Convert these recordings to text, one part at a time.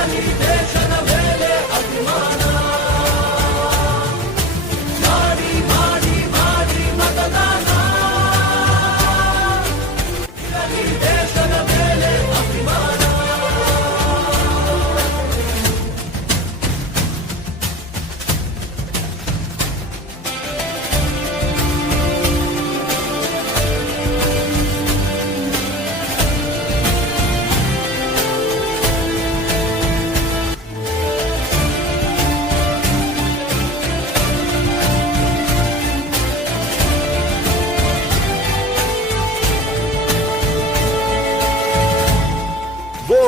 Gracias.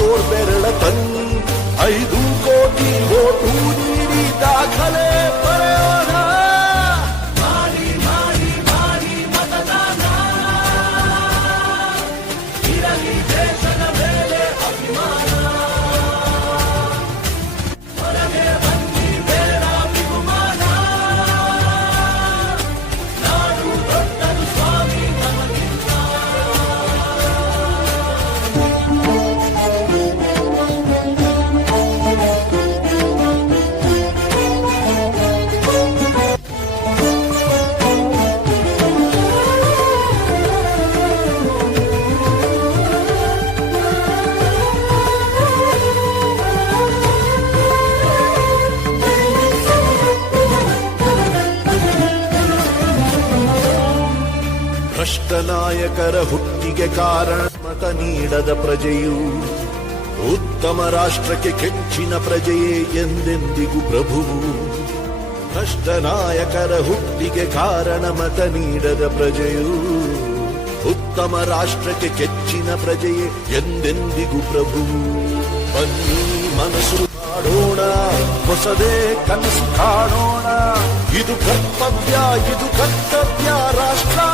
ತೋರ್ಬೆರಳ ತನ್ನಿ ಐದು ಕೋಟಿ ಓಟು ನೀಡಿ ದಾಖಲೆ ಭ್ರಷ್ಟ ನಾಯಕರ ಹುಟ್ಟಿಗೆ ಕಾರಣ ಮತ ನೀಡದ ಪ್ರಜೆಯು ಉತ್ತಮ ರಾಷ್ಟ್ರಕ್ಕೆ ಕೆಚ್ಚಿನ ಪ್ರಜೆಯೇ ಎಂದೆಂದಿಗೂ ಪ್ರಭುವು. ಕಷ್ಟ ನಾಯಕರ ಹುಟ್ಟಿಗೆ ಕಾರಣ ಮತ ನೀಡದ ಪ್ರಜೆಯು ಉತ್ತಮ ರಾಷ್ಟ್ರಕ್ಕೆ ಕೆಚ್ಚಿನ ಪ್ರಜೆಯೇ ಎಂದೆಂದಿಗೂ ಪ್ರಭು ಬನ್ನಿ ಮನಸ್ಸು ಮಾಡೋಣ, ಹೊಸದೇ ಕನಸು ಕಾಣೋಣ. ಇದು ಕರ್ತವ್ಯ ಇದು ಕರ್ತವ್ಯ ರಾಷ್ಟ್ರ.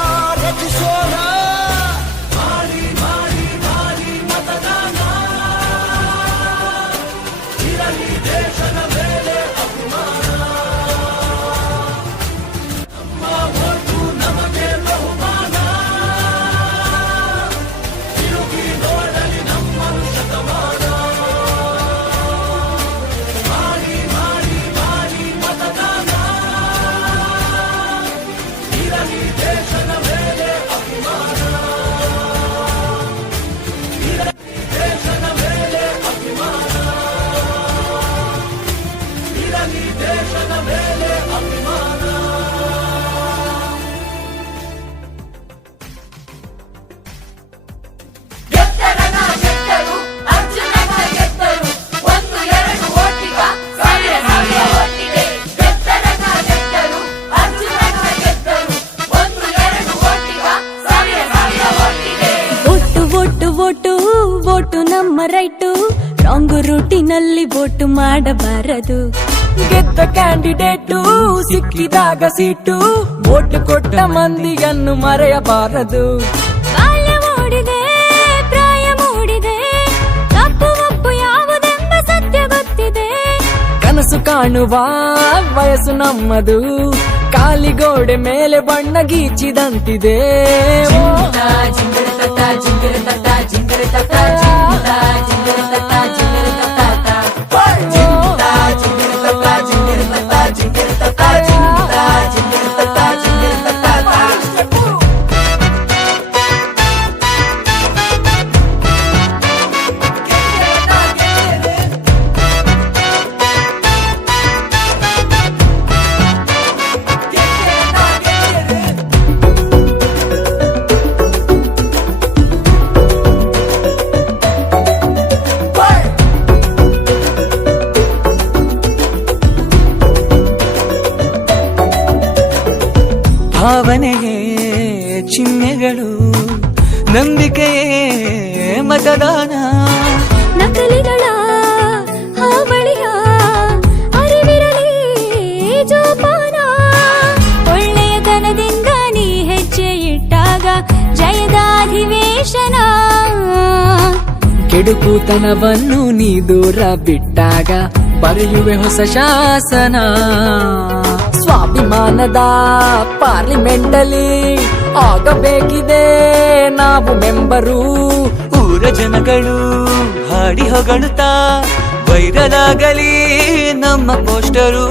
ರೈಟು ರಾಂಗ್ ರೂಟಿನಲ್ಲಿ ಓಟು ಮಾಡಬಾರದು ಗೆದ್ದ ಕ್ಯಾಂಡಿಡೇಟು ಸಿಕ್ಕಿದಾಗ ಸೀಟು ಓಟು ಕೊಟ್ಟ ಮಂದಿಯನ್ನು ಮರೆಯಬಾರದು ಬಾಲ್ಯ ಮೂಡಿದೆ ಪ್ರಾಯ ಮೂಡಿದೆ ತಪ್ಪು ಒಪ್ಪು ಯಾವುದೆಂಬ ಸತ್ಯ ಗೊತ್ತಿದೆ ಕನಸು ಕಾಣುವ ವಯಸ್ಸು ನಮ್ಮದು ಕಾಲಿಗೋಡೆ ಮೇಲೆ ಬಣ್ಣ ಗೀಚಿದಂತಿದೆ ಚಿಹ್ನೆಗಳು ನಂಬಿಕೆಯೇ ಮತದಾನ. ನಕಲಿಗಳ ಹಾವಳಿಯ ಅರಿವಿರಲಿ ಜೋಪಾನ. ಒಳ್ಳೆಯತನದಿಂದ ನೀ ಹೆಜ್ಜೆ ಇಟ್ಟಾಗ ಜಯದ ಅಧಿವೇಶನ ಕೆಡುಕುತನವನ್ನು ನೀ ದೂರ ಬಿಟ್ಟಾಗ ಬರೆಯುವೆ ಹೊಸ ಶಾಸನ. ಸ್ವಾಭಿಮಾನದ ಪಾರ್ಲಿಮೆಂಟಲ್ಲಿ ಆಗಬೇಕಿದೆ ನಾವು ಮೆಂಬರು. ಊರ ಜನಗಳು ಹಾಡಿ ಹೊಗಳುತ್ತಾ ವೈರಲಾಗಲಿ ನಮ್ಮ ಪೋಸ್ಟರು.